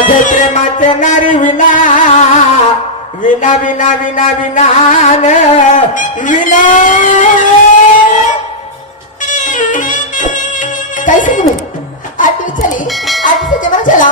माझे प्रेमाचे नारी विना विना विना विना विना विना। काय सांगू मी आठ दिवस झाले आठ दिवसाच्या चला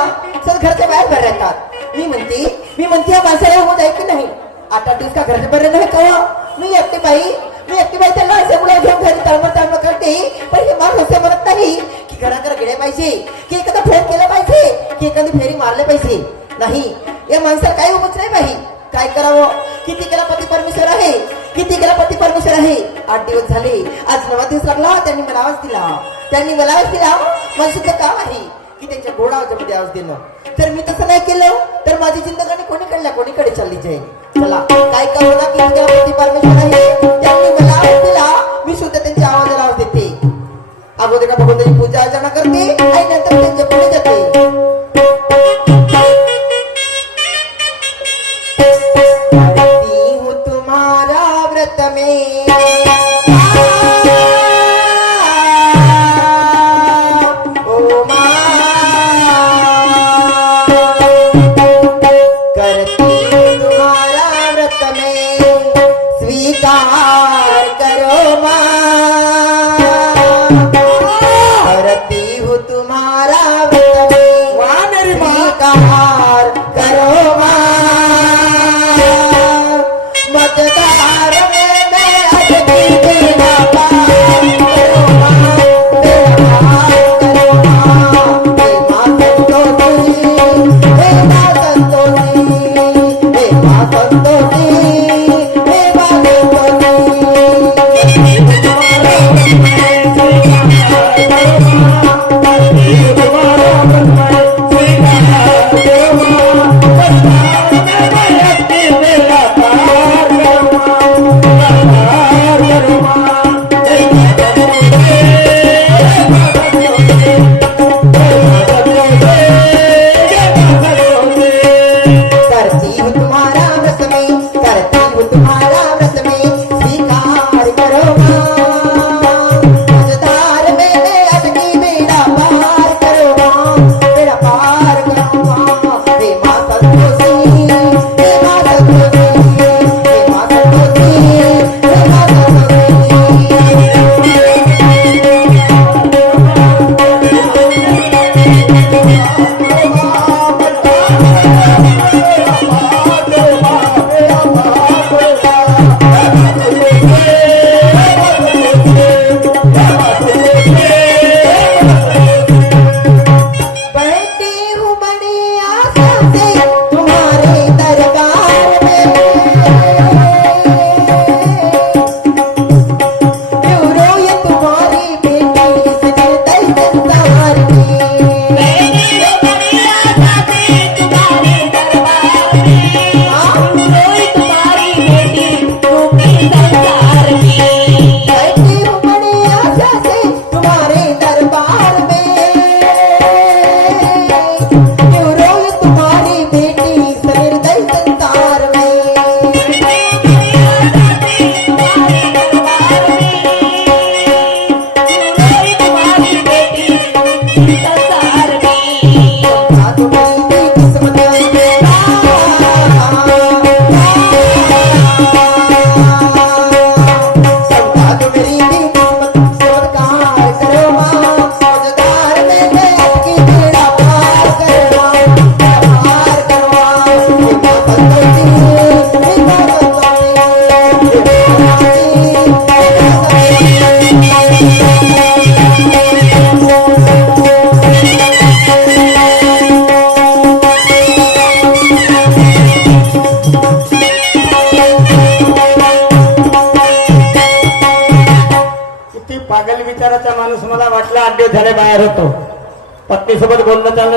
सर घरच्या बाहेर बाहेर राहतात मी म्हणते मी म्हणते या माणसाला होत आहे की नाही? आठ आठ दिवस का घरच्या बाहेर नाही का हो? मी एकटी बाई मी एकटी बाई त्याला असं घेऊन घरी तळमळ तळमळ करते पण हे माणूस असं म्हणत नाही घराघर गेले पाहिजे. की एखादा फोन केला पाहिजे की एखादी फेरी मारले पाहिजे. नाही. या माणसाला काही उमच नाही बाई. काय करावं? किती केला पती परमेश्वर आहे? किती केला पती परमेश्वर आहे? आठ दिवस झाले. आज नवा दिवस लागला. त्यांनी मला आवाज दिला. त्यांनी मला आवाज दिला. माझं सुद्धा काम आहे की त्यांच्या गोड आवाजामध्ये आवाज देणं. तर मी तसं नाही केलं तर माझी जिंदगानी कोणीकडल्या कोणीकडे चालली जाईल? चला काय करू ना किती केला पती परमेश्वर आहे? अगोदर भगवंताची पूजा अर्चना करते जाते। करती हूँ तुम्हारा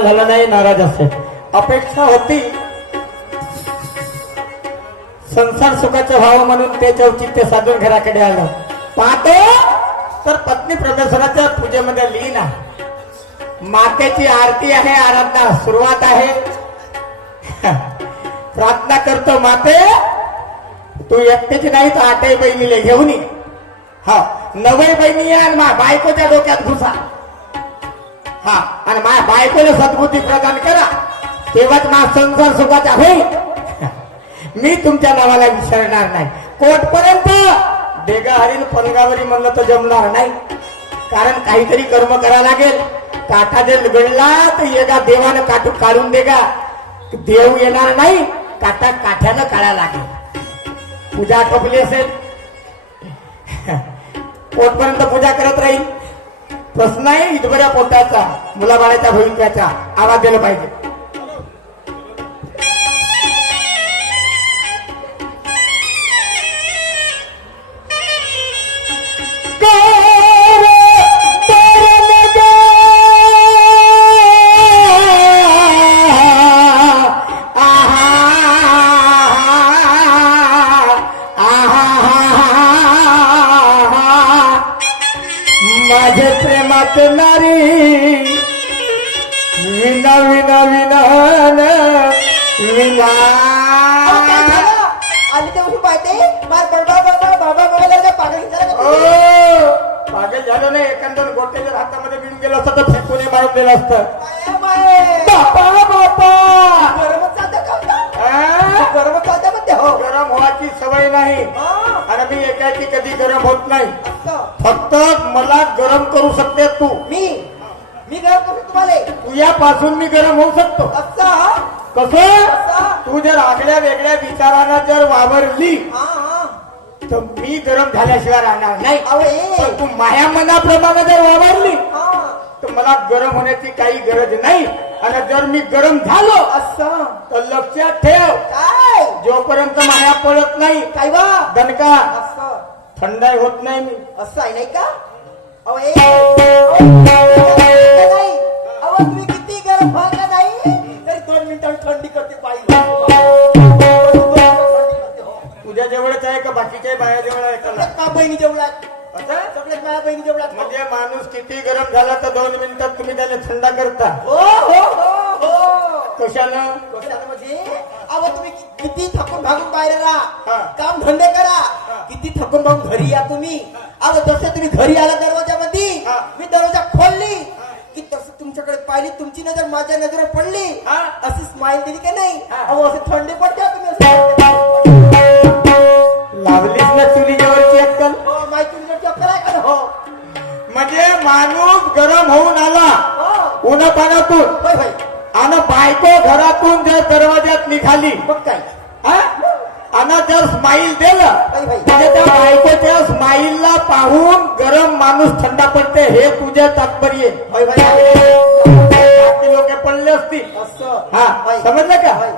बोलणं झाला नाही नाराज असते अपेक्षा होती. संसार सुखाचा भाव म्हणून त्याचे औचित्य साधून घराकडे आलं. पाहतो तर पत्नी प्रदर्शनाच्या पूजेमध्ये लीन आहे. मातेची आरती आहे आराधना सुरुवात आहे. प्रार्थना करतो माते तू एकट्याची नाही तर आठही बहिणीला घेऊन ये. हा नवे बहिणी आहे आणि मा बायकोच्या डोक्यात घुसा. हा आणि माझ्या बायकोला सद्बुद्धी प्रदान करा. तेव्हाच माझा संसार सुखाचा होईल. मी तुमच्या नावाला विसरणार नाही. कोटपर्यंत देगा हरील पलगावरी म्हणलं तर जमणार नाही. कारण काहीतरी कर्म करा लागेल. काठा जर गडला तर येगा देवानं काटू काढून देगा देव येणार नाही काटा काठ्यानं काढा लागेल. पूजा आटोपली असेल. पोटपर्यंत पूजा करत राहील. प्रश्न आहे इतबऱ्या पोटाचा मुलाबाळाच्या भविष्याचा आवाज दिला पाहिजे. विना अहो, काय झालं? आली ते उभी पाहते. मार बडबा बडबा बाबा बाबा पागल झाला का ओ तुम्ही? पागल झालं नाही. एखादं गोट्याच्या हातामध्ये बिडून गेलं असतं तर फेकून मारून दिलं असतं. माया, माये. बापा बापा. चालतं का चालतं म्हणते हो. गरम व्हायची सवय नाही. आणि मी एकाची कधी गरम होत नाही. फक्त मला गरम करू शकते तू. मी? मी गरम करू तुम्हाला? तुझ्यापासून मी गरम होऊ शकतो. असं कसं? तू जर आगळ्या वेगळ्या विचारांना जर वावरली हा हा. तर मी गरम झाल्याशिवाय राहणार नाही. पण तू माया मनाप्रमाणे जर वावरली हा. तर मला गरम होण्याची काही गरज नाही. आणि जर मी गरम झालो असं. तर लक्षात ठेव. काय? जोपर्यंत माया पडत नाही काय वा दणका. असं. थंडाई होत नाही मी. असं आहे नाही का? अहो तुम्ही किती गरम तुझ्या जवळच आहे का बाकीच्या बाया जवळ आहे का सगळ्यात बहिणी जेवढा असं? सगळ्यात माझ्या बहिणी जेवढा म्हणजे माणूस किती गरम झाला तर दोन मिनिटात तुम्ही त्याला थंडा करता. हो हो हो हो. कशानं? कशाला म्हणजे? अहो तुम्ही कि- किती थकून भागून बाहेर हा. राहा काम धंदे करा. किती थकून भागून घरी या तुम्ही? अहो जसं तुम्ही घरी आला दरवाजामध्ये हा. मी दरवाजा खोलली. की तसं तुमच्याकडे पाहिली तुमची नजर माझ्या नजरेवर पडली. हा. अशी स्माइल दिली की नाही? हा. अहो असे थंडी पडते हो तुम्ही. असं. लावलीच ना चुलीजवळची अक्कल. हो माहिती तुमच्या चक्कर आहे का? हो. म्हणजे माणूस गरम होऊन आला. हो. उन्हा पाण्यातून होय होय. आणि बायको घरातून जर दरवाज्यात निघाली. मग काय? हा? आणि जर स्माईल दिलं होय म्हणजे त्या बायकोच्या स्माईलला पाहून गरम माणूस थंडा पडते हे तुझे तात्पर्य. होय होय. लोक पडले असतील. असं. हा होय. समजलं का? होय.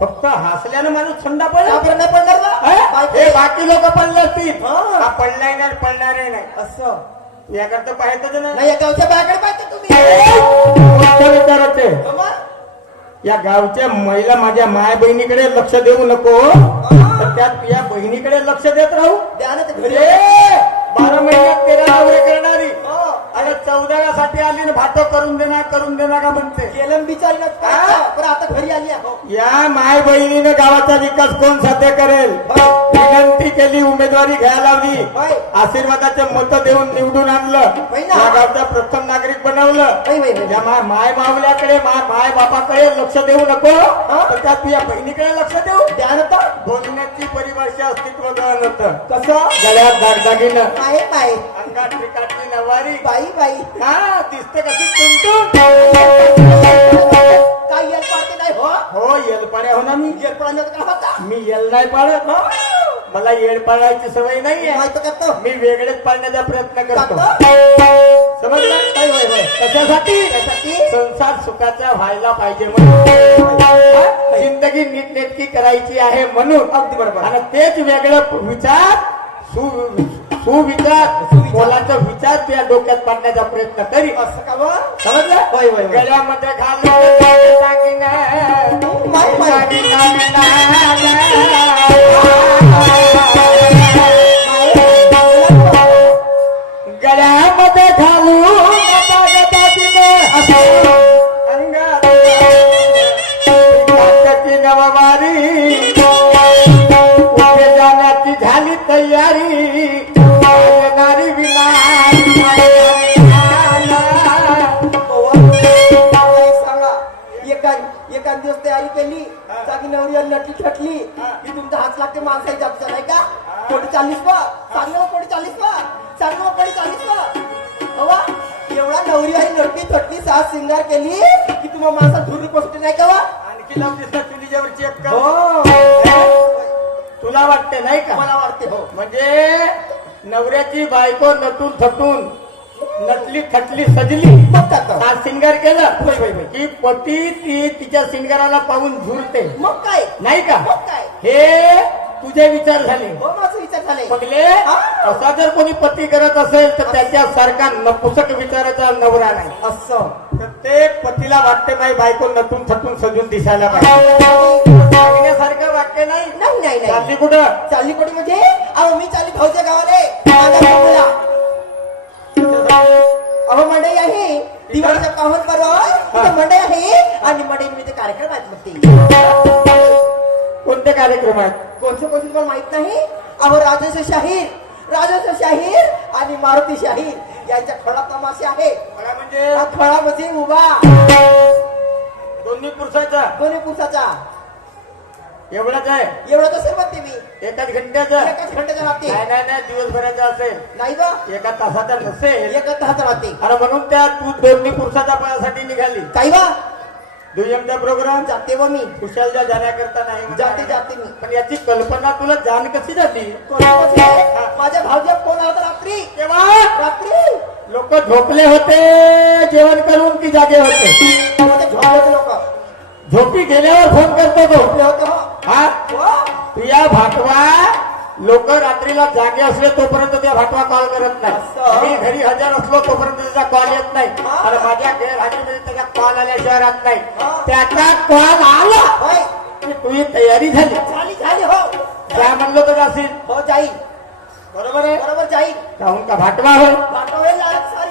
फक्त हसल्यानं माणूस थंडा पडला. बरं नाही पडणार? हे? बाकी लोक पडले असतील. हा. पडलाय नाही पडणारही नाही. असं. याकरता पाहायचं नाही नाही या गावच्या बायाकडे पाहिजे तुम्ही. विचारायचे? या गावच्या महिला माझ्या माय बहिणीकडे लक्ष देऊ नको. तर त्यात या बहिणीकडे लक्ष देत राहू. ना घरी बारा महिन्यात तेरा नवरे करणारी. अरे चौदाव्यासाठी आली ना भातो करून देणार करून देणार का म्हणते केलं हा? पण आता घरी आली आहे. या माय बहिणीनं गावाचा विकास कोण साध्य करेल विनंती केली उमेदवारी घ्यायला लावली. आशीर्वादाचे मत देऊन निवडून आणलं. या गावचा प्रथम नागरिक बनवलं. या माय माय मावल्याकडे माय माय बापाकडे लक्ष देऊ नको? तर त्या तुझ्या बहिणीकडे लक्ष देऊ द्या ना तर. बोलण्याची परिभाषा अस्तित्व नव्हतं कसं गळ्यात दागदागिनं आहे बाई अंगात त्रिकाटली नवारी बाई बाई हा दिसते कशी टुनटुन काय येल पाडते नाही हो? हो येलपाड्या हो ना मी. येल पडण्याचं काम होता? मी येल नाही पाडत मला येड पाळायची सवय माहीत करतो. मी वेगळेच पाळण्याचा प्रयत्न करतो? समजलं? कशासाठी? त्यासाठी संसार सुखाचा व्हायला पाहिजे म्हणून. हा? जिंदगी नीटनेटकी करायची आहे म्हणून. अगदी बरोबर. आणि तेच वेगळं विचार सु सुविचार बोलाचा विचार तुझ्या डोक्यात पाडण्याचा प्रयत्न करी. असं का बा? समजलं. गळ्यामध्ये घालून गळ्यामध्ये घालून नवरी आणि नटली ठटली की तुमचा हात लागते माणसाही जास्त नाही का? कोटी चाळीस वा चांगलं कोटी चाळीस वा चांगलं कोटी चाळीस वा हवा एवढा नवरी आणि नटली थटली सात सिंगार केली की तुम्हाला माणसा धुरी पोचते नाही का वा? आणखी एक कल. हो? तुला वाटते नाही का? मला वाटते. हो. म्हणजे नवऱ्याची बायको नटून थटून नटली थटली सजली. मग तर? हा सिंगार केलं. होय, होय, होय. की पती ती तिच्या सिंगाराला पाहून झुरते. मग काय नाही का? मग काय हे तुझे विचार झाले. हो माझं विचार झाले. पगले हा? असा जर कोणी पती करत असेल तर त्याच्यासारखा नपुसक विचाराचा नवरा नाही. असं. प्रत्येक पतीला वाटते नाही बायको नटून थटून सजून दिसायला पाहिजे. सांगण्यासारखं वाक्य नाही. नाही नाही नाही. चालली कुठं? चालली कोणी म्हणजे? अहो मी चालली भाऊच्या गावाले. माझ्या भाऊला अहो मंडई आहे. दिवाळीच्या पाहून बरोबर मंडई आहे. आणि मंडई मी कार्यक्रम आहेत मग ते कोणते कार्यक्रम आहेत कोणते कोणते तुम्हाला माहीत नाही? अहो राजेश शाहीर. राजेश शाहीर आणि मारुती शाहीर. यांच्या खडा तमाशे आहे मला म्हणजे? खळा म्हणजे उभा. दोन्ही पुरुषाचा. दोन्ही पुरुषाचा. एवढाच आहे. एवढं कसं म्हणते मी एकाच घंट्याचा. एकाच खंडाच्या राहते. नाही नाही नाही दिवसभराचा असेल. नाही ग एका तासाचा नसेल एकाच तासाचा राहते. आणि म्हणून त्या तू दोन्ही पुरुषाच्या पळासाठी निघाली. काही बा. दुय्यमचा प्रोग्राम जाते व मी. खुशालच्या जाण्याकरता नाही. जाते जाते मी. पण याची कल्पना तुला जाण कशी झाली? माझ्या भाऊच्या फोन आला होता रात्री. तेव्हा रात्री. लोक झोपले होते जेवण करून की जागे होते? ते झोपले होते लोक. झोपी गेल्यावर फोन करतो तो. हो? तुया भाटवा लोक रात्रीला जागे असले तोपर्यंत त्या भाटवा कॉल करत नाही? मी घरी हजर असलो तोपर्यंत त्याचा कॉल येत नाही. आणि माझ्या गैरहजेरीमध्ये त्याचा कॉल आल्याशिवाय राहत नाही. त्याचा कॉल आला तुझी तयारी झाली. झाली झाली हो. त्या म्हणलो तर जाशील. हो जाईल. बरोबर आहे? बरोबर जाईल का भाटवा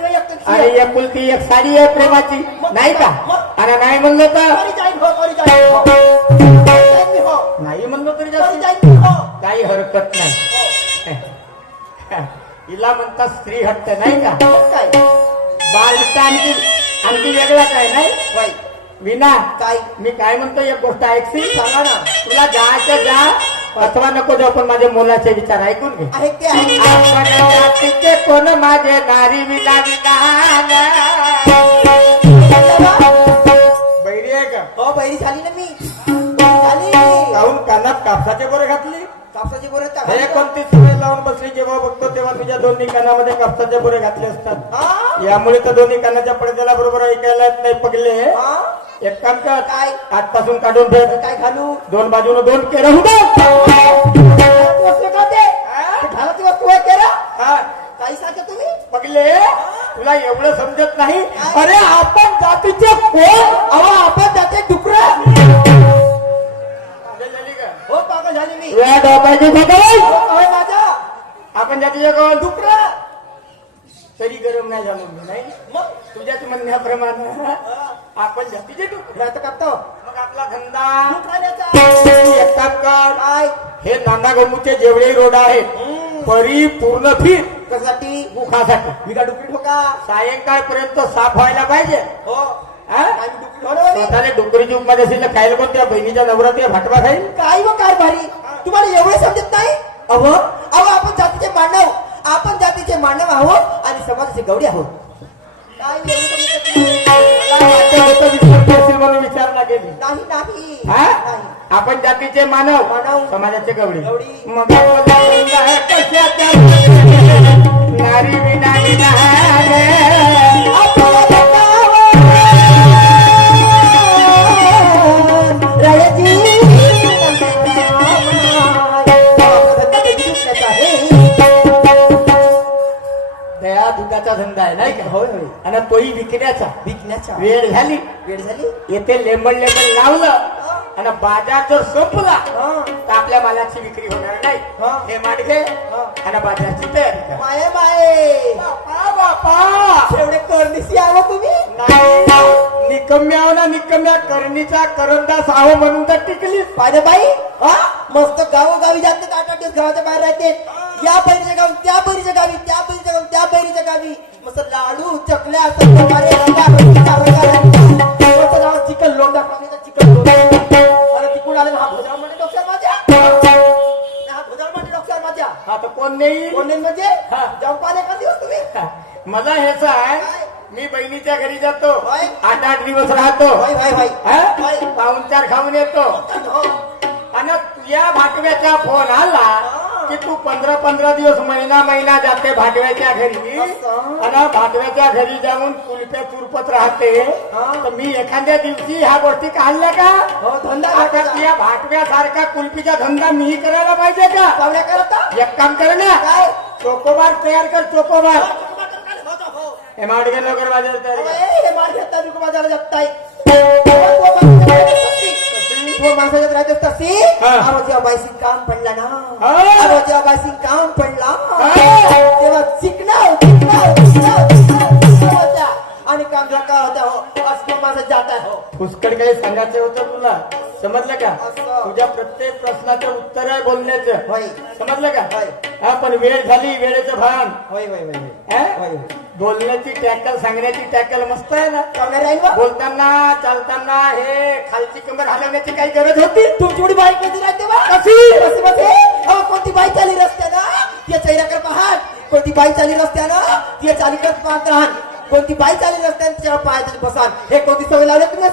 एकटीच आणि आहे. एकुलती एक साडी आहे प्रेमाची। नाही का? आणि नाही म्हणलं तर? हो हो. हो। नाही म्हणलं तरी हो। काही हरकत नाही. हिला म्हणतात स्त्री हट्ट नाही का? काय? आणखी आणखी वेगळा काय नाही? विना काय? मी काय म्हणतो एक गोष्ट ऐकशील? सांगा ना. तुला जायचं जा. अथवा नको जाऊ पण माझे मुलाचे विचार ऐकून घे. कोण माझे नारी विना विधान बैरी आहे का? हो बैरी झाली ना मी. कापसाचे बोरे घातली. कापसाची बोरत हे कोणती सवय लावून बसली जेव्हा बघतो तेव्हा तुझ्या दोन्ही कानामध्ये कापसाचे बोरे घातले असतात. यामुळे तर दोन्ही कानाच्या पडद्याला बरोबर ऐकायला येत नाही पगले हा? एक काम कर काय? आजपासून काढून ठेव काय घालू? दोन बाजूने दोन केरं उडव. घालाची वस्तू का ते ते घालाची वस्तू आहे तेरा हा. काही सांगता तुम्ही? पगले तुला एवढं समजत नाही. अरे आपण जातीचे कोण? अहो आपण जाते डुकर? पागल झाली मी या डोक्याची बदल होय माझा आपण जातीचे कोण डुकरा. तरी गरम नाही झालो मी नाही? मग? तुझ्याच म्हणण्याप्रमाणे. आपण जातीचे डुकरा. राहतं करतो. मग आपला धंदा. कर. काय? हे नांदा गमूचे जेवढे रोड आहेत. परिपूर्ण फिर. कशासाठी? मुखासाठी मी का डुकरी ठोका. सायंकाळपर्यंत साफ व्हायला पाहिजे. हो. स्वतःने जीवमध्ये असेल तर खायला कोणत्या? बहिणीच्या नवरात्री भाटवा खाईल? काय व काय भारी? तुम्हाला एवढे समजत नाही? अहो अहो आपण जातीचे मानव. आपण जातीचे मानव आहोत आणि समाजाचे गवडी आहोत. काय म्हणून नाही? नाही हा? आपण जातीचे मानव मानव. समाजाचे गवडी. मग नारी विना दुधाचा धंदा आहे नाही का? होय होय. आणि तोही विकण्याचा. विकण्याचा. वेळ झाली. वेळ झाली. येथे लेंबड लेंबड लावलं आणि बाजार जर संपला तर आपल्या मालाची विक्री होणार नाही. हा. माडगे. आणि बाजारची तयारी. माये माये. बापा बापा. एवढे करनिसी आहो तुम्ही? नाही निकम्या ना निकम्या करणीचा करंदास आहो म्हणून तर टिकली पाहिजे बाई? हा? मस्त गावोगावी जाते आठ आठ दिवस गावाच्या बाहेर राहते या बैरीच्या गावी त्या बैरीच्या गावी त्या बैरीच्या गावी त्या बैरीच्या गावी. मस्त लाडू चकल्या चिकन लोंडा पाण्याचा चिकन आले हा हा मजा ह्याचा म्हणजे? आहे मी बहिणीच्या घरी जातो. आठ आठ दिवस राहतो. पाहुणचार खाऊन येतो. हो. आणि या भाकव्याचा फोन आला की तू पंधरा पंधरा दिवस महिना महिना जाते भाटव्याच्या घरी. असं? आणि भाटव्याच्या घरी जाऊन कुलप्या चुरपत राहते. हा. तर मी एखाद्या दिवशी ह्या गोष्टी काढल्या का? हो धंदा आता करता. भाटव्यासारखा कुल्फीचा धंदा मी करायला पाहिजे का? पाहुण्या करता एक काम कर ना. काय? चोकोबार तयार कर चोकोबार. हो. हे माडगे लवकर बाजार तयार कर. हे बाजारात जाताय वो माणसाच्यात राहत असता सी जेव्हा बायसिंग काम पडला ना. जेव्हा बायसिंग काम पडला. तेव्हा चिकनाव चिकनाव चिकनाव होत्या. आणि काम धक्का होत्या हो. माझं जात आहे. हो. पुष्कळ काही सांगायचं होतं तुला. समजलं का? असं. तुझ्या प्रत्येक प्रश्नाचं उत्तर आहे बोलण्याचं. होय. समजलं का? होय. हा पण वेळ झाली वेळेचं भान. होय होय होय होय. हा? होय बोलण्याची टॅकल सांगण्याची टॅकल मस्त आहे ना? राहील बा बोलताना चालताना हे खालची कमर हलवण्याची काही गरज होती? तुमची एवढी बाईक कधी राहते बा कशी? कशी बसे अहो कोणती बाई चाली रस्त्यानं? ते चैराकर पहाट कोणती बाई चाली रस्त्यानं? ते चालीकर पाहत राहण कोणती बाई चाली रस्त्यानं तिच्यावर पायात बसान. हे कोणती सवय लावली तुम्ही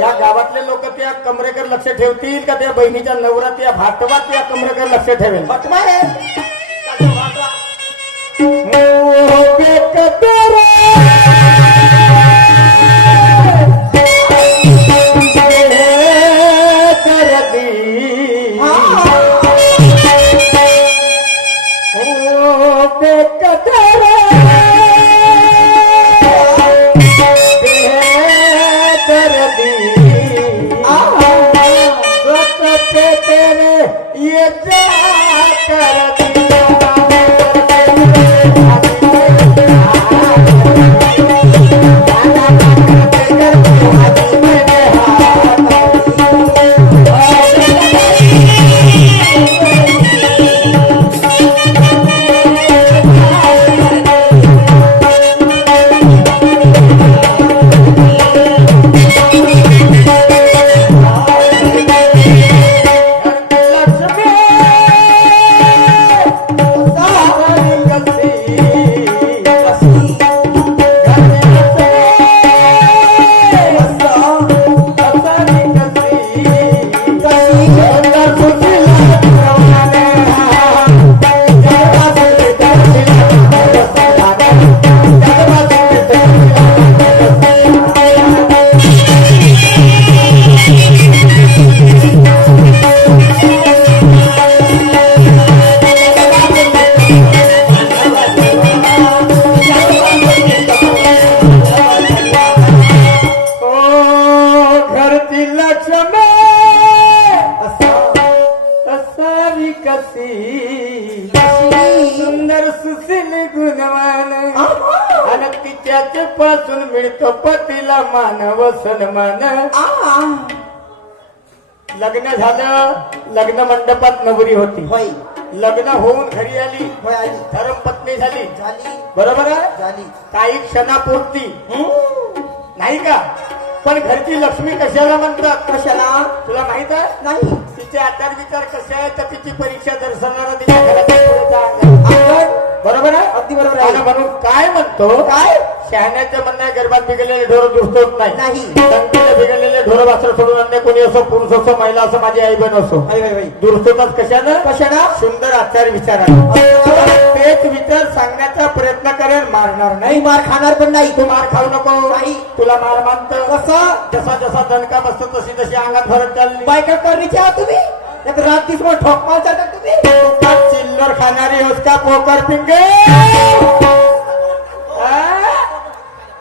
या गावातले लोक त्या कमरेकर लक्ष ठेवतील का त्या बहिणीच्या नवरा त्या भाटवा त्या कमरेकर लक्ष ठेवेल? भटमा आहे. पतीला मानव सन्मान. लग्न झालं लग्न मंडपात नवरी होती. होय. लग्न होऊन घरी आली. होय आली धर्म पत्नी झाली. झाली. बरोबर आहे? झाली. काही क्षणापुरती. नाही का? पण घरची लक्ष्मी कशाला म्हणतात? कशाला? तुला माहीत आहे? नाही. तिचे आचार विचार कसे आहेत? तर तिची परीक्षा दर्शवणारा तिच्या. अंगण बरोबर आहे? अगदी बरोबर आहे. म्हणून काय म्हणतो? काय? शहाण्याचं म्हणणं आहे गर्भात बिघडलेले ढोर दुरुस्त होत नाही. बिघडलेले ढोर वासर सोडून अन्य कोणी असो पुरुष असो महिला असो माझी आई बहीण असो. दुरुस्त होतात कशानं? कशाला सुंदर आचार विचाराने. तेच विचार सांगण्याचा प्रयत्न करेल मारणार नाही. मार खाणार पण नाही. तू मार खाऊ नको. नाही. तुला मार मानत. कसं? जसा जसा दणका बसतो तशी तशी अंगात भरत चालली. बायका करणीचे आहात तुम्ही? रात दिवस ठोक मार जाता तुम्ही? चिल्लर खाणारी होस का पोकर पिंगे?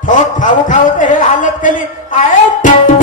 ठोक खाऊ खाऊ ते हे हालत केली. आहे